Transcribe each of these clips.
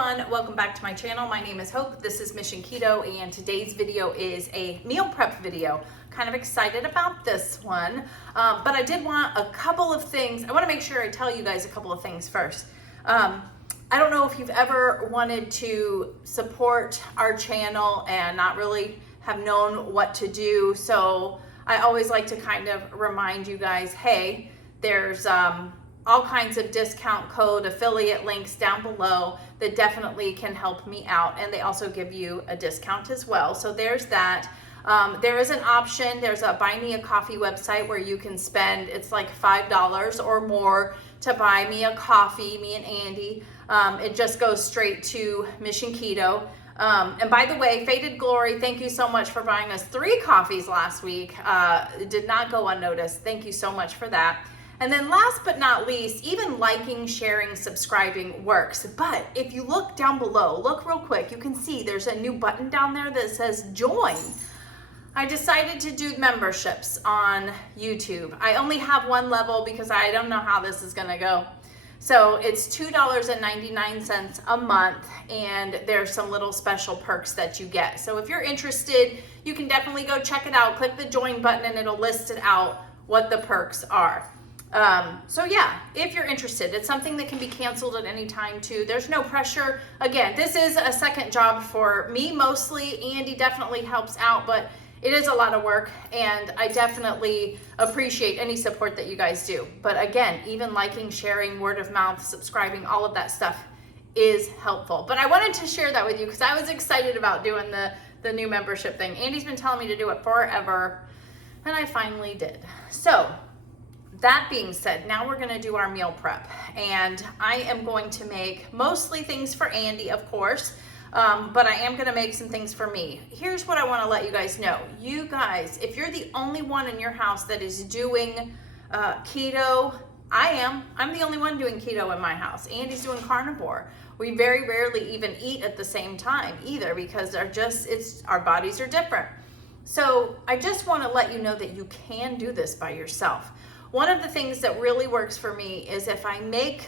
everyone, welcome back to my channel. My name is Hope. This is MissionKeto, and today's video is a meal prep video. Kind of excited about this one, but I did want a couple of things. I want to make sure I tell you guys a couple of things first. I don't know if you've ever wanted to support our channel and not really have known what to do. So I always like to kind of remind you guys, hey, there's all kinds of discount code affiliate links down below that definitely can help me out, and they also give you a discount as well. So there's that. There is an option, there's a Buy Me a Coffee website where you can spend, it's like $5 or more to buy me a coffee, me and Andy. It just goes straight to MissionKeto. And by the way, Faded Glory, thank you so much for buying us 3 coffees last week. It did not go unnoticed. Thank you so much for that. And then last but not least, even liking, sharing, subscribing works. But if you look down below, look real quick, you can see there's a new button down there that says join. I decided to do memberships on YouTube. I only have one level because I don't know how this is gonna go. So it's $2.99 a month, and there's some little special perks that you get. So if you're interested, you can definitely go check it out. Click the join button and it'll list it out what the perks are. So yeah, if you're interested, it's something that can be canceled at any time too. There's no pressure. Again, this is a second job for me mostly. Andy definitely helps out, but it is a lot of work, and I definitely appreciate any support that you guys do. But again, even liking, sharing, word of mouth, subscribing, all of that stuff is helpful. But I wanted to share that with you because I was excited about doing the new membership thing. Andy's been telling me to do it forever, and I finally did. So that being said, now we're gonna do our meal prep, and I am going to make mostly things for Andy, of course, but I am gonna make some things for me. Here's what I wanna let you guys know. You guys, if you're the only one in your house that is doing keto, I'm the only one doing keto in my house. Andy's doing carnivore. We very rarely even eat at the same time either because our bodies are different. So I just wanna let you know that you can do this by yourself. One of the things that really works for me is if I make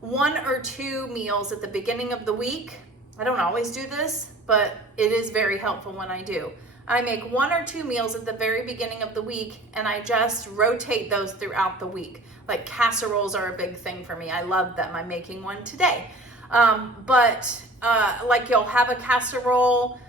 1 or 2 meals at the beginning of the week. I don't always do this, but it is very helpful when I do. I make 1 or 2 meals at the very beginning of the week, and I just rotate those throughout the week. Like casseroles are a big thing for me. I love them. I'm making one today. Like you'll have a casserole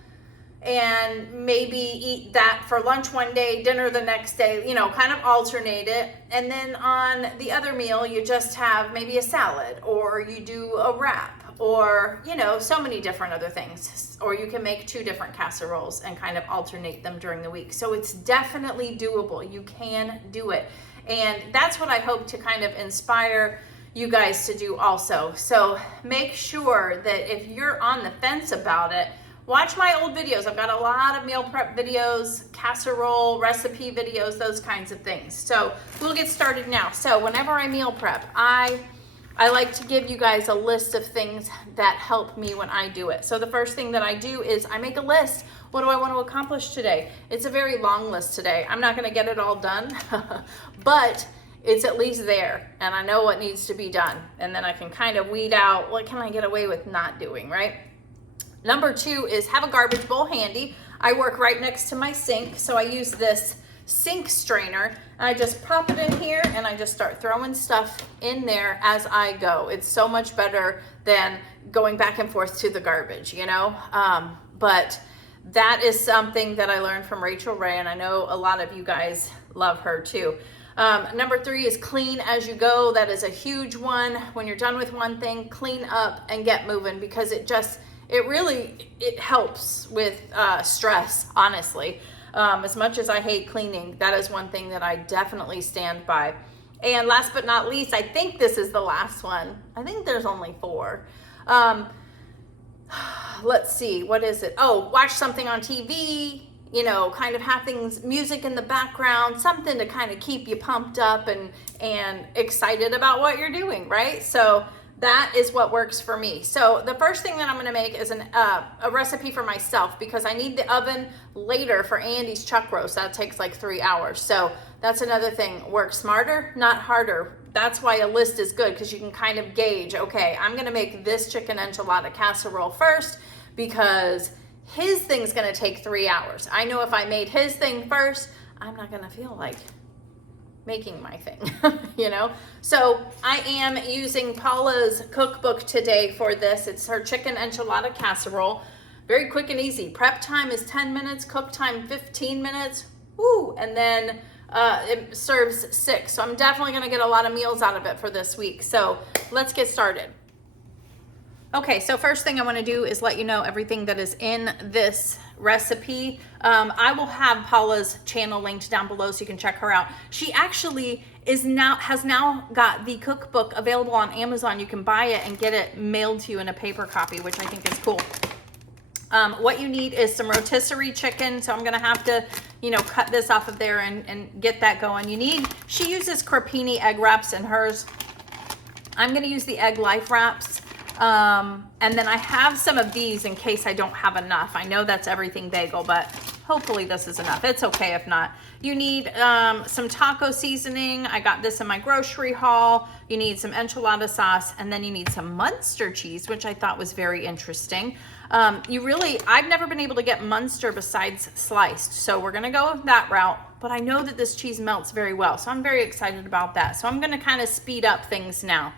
and maybe eat that for lunch one day, dinner the next day, kind of alternate it. And then on the other meal, you just have maybe a salad, or you do a wrap, or, so many different other things. Or you can make 2 different casseroles and kind of alternate them during the week. So it's definitely doable. You can do it. And that's what I hope to kind of inspire you guys to do also. So make sure that if you're on the fence about it, watch my old videos. I've got a lot of meal prep videos, casserole recipe videos, those kinds of things. So we'll get started now. So whenever I meal prep, I like to give you guys a list of things that help me when I do it. So the first thing that I do is I make a list. What do I want to accomplish today? It's a very long list today. I'm not going to get it all done, but it's at least there, and I know what needs to be done. And then I can kind of weed out what can I get away with not doing, right? Number 2 is have a garbage bowl handy. I work right next to my sink, so I use this sink strainer. I just pop it in here and I just start throwing stuff in there as I go. It's so much better than going back and forth to the garbage, but that is something that I learned from Rachel Ray, and I know a lot of you guys love her too. Number 3 is clean as you go. That is a huge one. When you're done with one thing, clean up and get moving, because it really helps with stress, honestly. As much as I hate cleaning, that is one thing that I definitely stand by. And last but not least, I think this is the last one. I think there's only 4. Let's see, what is it? Oh, watch something on TV, kind of have music in the background, something to kind of keep you pumped up and excited about what you're doing, right? So that is what works for me. So the first thing that I'm gonna make is a recipe for myself, because I need the oven later for Andy's chuck roast. That takes like 3 hours. So that's another thing. Work smarter, not harder. that's why a list is good, because you can kind of gauge, okay, I'm gonna make this chicken enchilada casserole first because his thing's gonna take 3 hours. I know if I made his thing first, I'm not gonna feel like making my thing, you know? So I am using Paula's cookbook today for this. It's her chicken enchilada casserole. Very quick and easy. Prep time is 10 minutes, cook time 15 minutes. Woo! And then it serves 6. So I'm definitely gonna get a lot of meals out of it for this week. So let's get started. Okay, so first thing I want to do is let you know everything that is in this recipe. I will have Paula's channel linked down below so you can check her out. She actually has now got the cookbook available on Amazon. You can buy it and get it mailed to you in a paper copy, which I think is cool. What you need is some rotisserie chicken. So I'm gonna have to, you know, cut this off of there and get that going. She uses crepini egg wraps in hers. I'm gonna use the egg life wraps. And then I have some of these in case I don't have enough. I know that's everything bagel, but hopefully this is enough. It's okay if not. You need some taco seasoning. I got this in my grocery haul. You need some enchilada sauce, and then you need some Munster cheese, which I thought was very interesting. I've never been able to get Munster besides sliced, so we're gonna go that route, but I know that this cheese melts very well, so I'm very excited about that. So I'm gonna kind of speed up things now.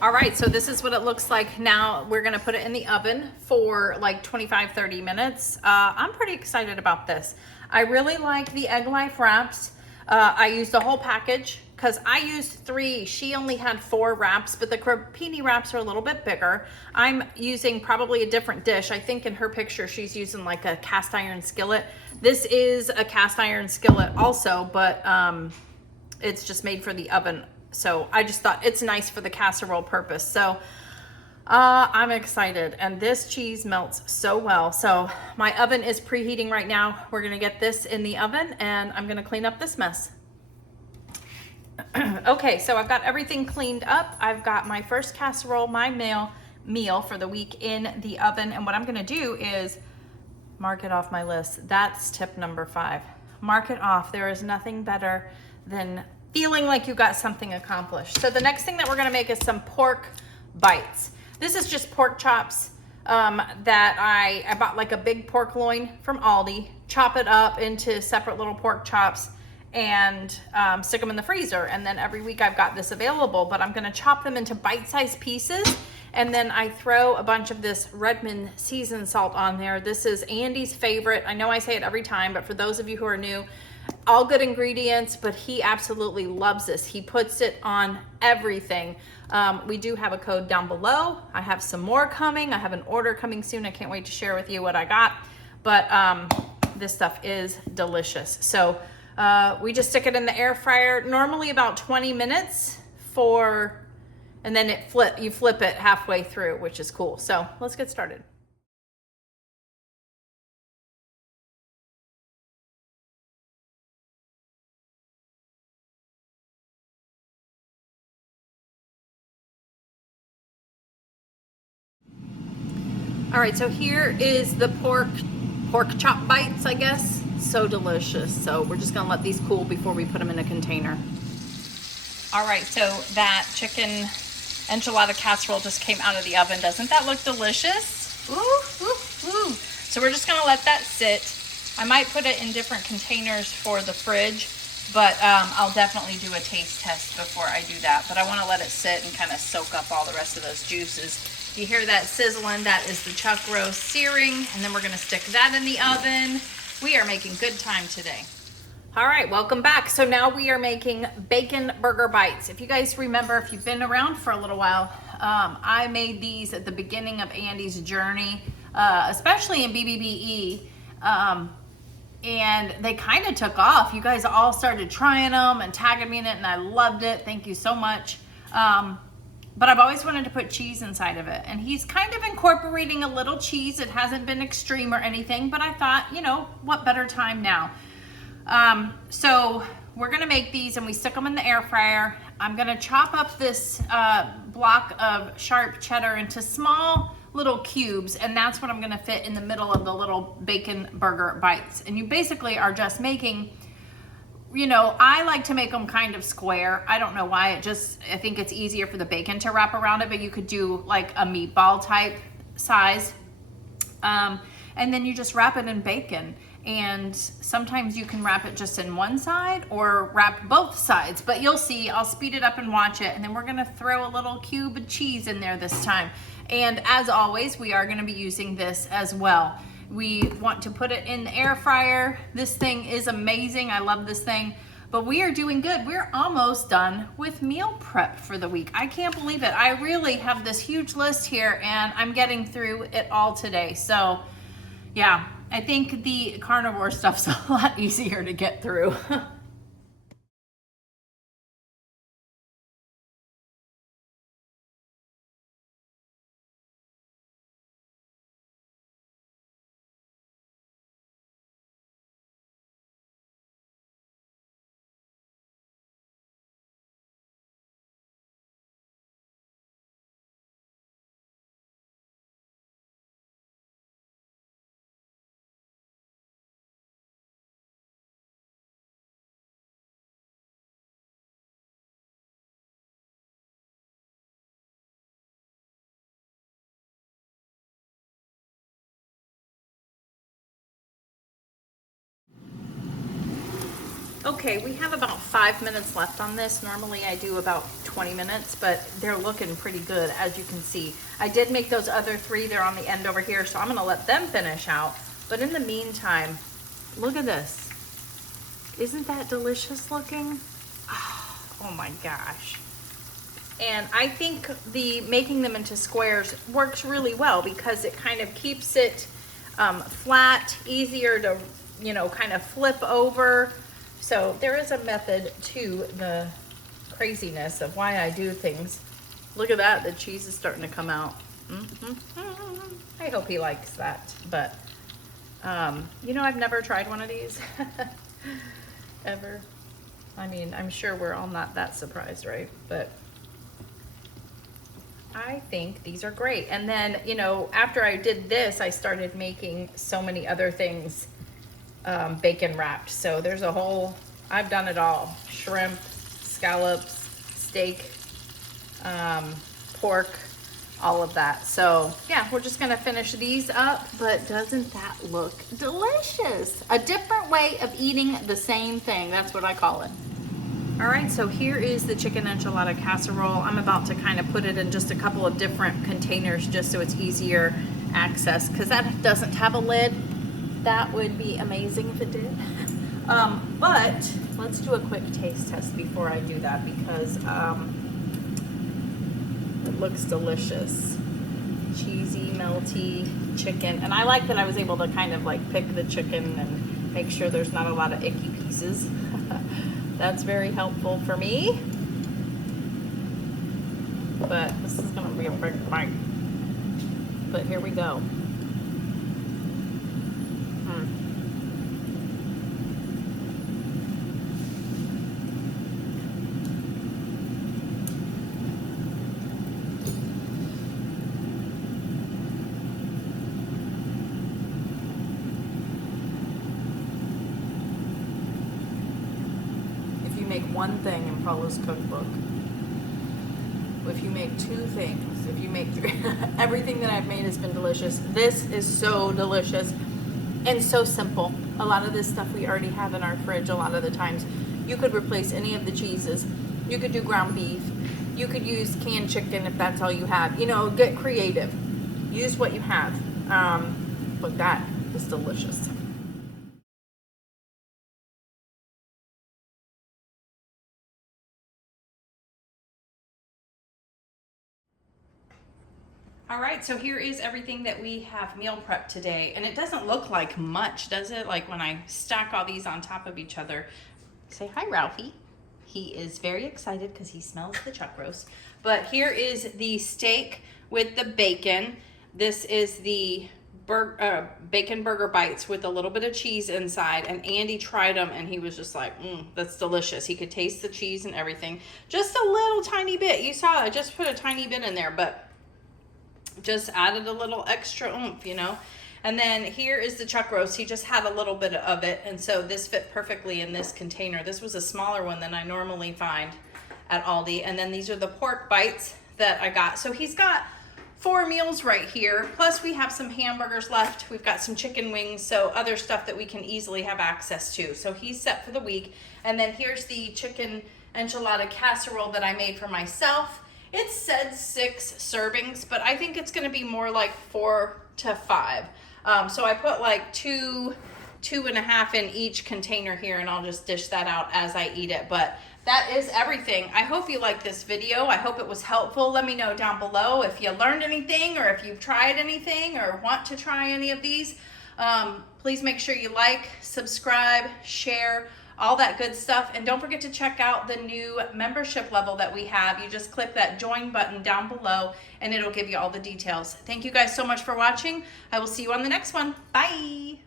All right, so this is what it looks like now. We're gonna put it in the oven for like 25-30 minutes. I'm pretty excited about this. I really like the egg life wraps. I used the whole package because I used 3. She only had 4 wraps, but the crepini wraps are a little bit bigger. I'm using probably a different dish. I think in her picture, she's using like a cast iron skillet. This is a cast iron skillet also, but it's just made for the oven. So I just thought it's nice for the casserole purpose. So I'm excited, and this cheese melts so well. So my oven is preheating right now. We're gonna get this in the oven, and I'm gonna clean up this mess. Okay, so I've got everything cleaned up. I've got my first casserole, my meal for the week in the oven. And what I'm gonna do is mark it off my list. That's tip number 5. Mark it off. There is nothing better than feeling like you got something accomplished. So the next thing that we're gonna make is some pork bites. This is just pork chops that I bought like a big pork loin from Aldi, chop it up into separate little pork chops and stick them in the freezer. And then every week I've got this available, but I'm gonna chop them into bite-sized pieces. And then I throw a bunch of this Redmond seasoned salt on there. This is Andy's favorite. I know I say it every time, but for those of you who are new, all good ingredients, but he absolutely loves this. He puts it on everything. We do have a code down below. I have some more coming. I have an order coming soon. I can't wait to share with you what I got. But this stuff is delicious. So we just stick it in the air fryer, normally about 20 minutes and then you flip it halfway through, which is cool. So let's get started. All right, so here is the pork chop bites, I guess. So delicious. So we're just gonna let these cool before we put them in a container. All right, so that chicken enchilada casserole just came out of the oven. Doesn't that look delicious? Ooh, ooh, ooh. So we're just gonna let that sit. I might put it in different containers for the fridge, but I'll definitely do a taste test before I do that. But I wanna let it sit and kind of soak up all the rest of those juices. You hear that sizzling? That is the chuck roast searing, and then we're gonna stick that in the oven. We are making good time today. All right, welcome back. So now we are making bacon burger bites. If you guys remember, if you've been around for a little while, I made these at the beginning of Andy's journey, especially in BBBE, and they kind of took off. You guys all started trying them and tagging me in it, and I loved it. Thank you so much. But I've always wanted to put cheese inside of it, and he's kind of incorporating a little cheese. It hasn't been extreme or anything, but I thought, you know, what better time now? So we're gonna make these and we stick them in the air fryer. I'm gonna chop up this block of sharp cheddar into small little cubes, and that's what I'm gonna fit in the middle of the little bacon burger bites. And you basically are just making, you know, I like to make them kind of square. I don't know why, I think it's easier for the bacon to wrap around it, but you could do like a meatball type size. And then you just wrap it in bacon. And sometimes you can wrap it just in one side or wrap both sides, but you'll see, I'll speed it up and watch it. And then we're gonna throw a little cube of cheese in there this time. And as always, we are gonna be using this as well. We want to put it in the air fryer. This thing is amazing, I love this thing. But we are doing good. We're almost done with meal prep for the week. I can't believe it. I really have this huge list here and I'm getting through it all today. So yeah, I think the carnivore stuff's a lot easier to get through. Okay, we have about 5 minutes left on this. Normally I do about 20 minutes, but they're looking pretty good, as you can see. I did make those other 3, they're on the end over here, so I'm gonna let them finish out. But in the meantime, look at this. Isn't that delicious looking? Oh my gosh. And I think the making them into squares works really well because it kind of keeps it flat, easier to, you know, kind of flip over. So there is a method to the craziness of why I do things. Look at that, the cheese is starting to come out. I hope he likes that. But, you know, I've never tried one of these, ever. I mean, I'm sure we're all not that surprised, right? But I think these are great. And then, you know, after I did this, I started making so many other things bacon wrapped. So there's a whole, I've done it all. Shrimp, scallops, steak, pork, all of that. So yeah, we're just gonna finish these up, but doesn't that look delicious? A different way of eating the same thing. That's what I call it. All right, so here is the chicken enchilada casserole. I'm about to kind of put it in just a couple of different containers just so it's easier access, because that doesn't have a lid. That would be amazing if it did. But let's do a quick taste test before I do that, because it looks delicious. Cheesy, melty chicken. And I like that I was able to kind of like pick the chicken and make sure there's not a lot of icky pieces. That's very helpful for me. But this is gonna be a big bite. But here we go. Make one thing in Paula's cookbook. If you make 2 things, if you make 3, everything that I've made has been delicious. This is so delicious and so simple. A lot of this stuff we already have in our fridge a lot of the times. You could replace any of the cheeses. You could do ground beef. You could use canned chicken if that's all you have. You know, get creative. Use what you have. But that is delicious. All right, so here is everything that we have meal prepped today. And it doesn't look like much, does it? Like when I stack all these on top of each other. Say hi, Ralphie. He is very excited because he smells the chuck roast. But here is the steak with the bacon. This is the bacon burger bites with a little bit of cheese inside. And Andy tried them and he was just like, that's delicious. He could taste the cheese and everything. Just a little tiny bit. You saw I just put a tiny bit in there, but just added a little extra oomph, you know. And then here is the chuck roast. He just had a little bit of it, and so this fit perfectly in this container. This was a smaller one than I normally find at Aldi. And then these are the pork bites that I got. So he's got 4 meals right here, plus we have some hamburgers left. We've got some chicken wings, so other stuff that we can easily have access to. So he's set for the week. And then here's the chicken enchilada casserole that I made for myself. It said 6 servings, but I think it's gonna be more like 4 to 5. So I put like 2.5 in each container here, and I'll just dish that out as I eat it. But that is everything. I hope you liked this video. I hope it was helpful. Let me know down below if you learned anything, or if you've tried anything or want to try any of these. Please make sure you like, subscribe, share, all that good stuff. And don't forget to check out the new membership level that we have. You just click that join button down below and it'll give you all the details. Thank you guys so much for watching. I will see you on the next one. Bye.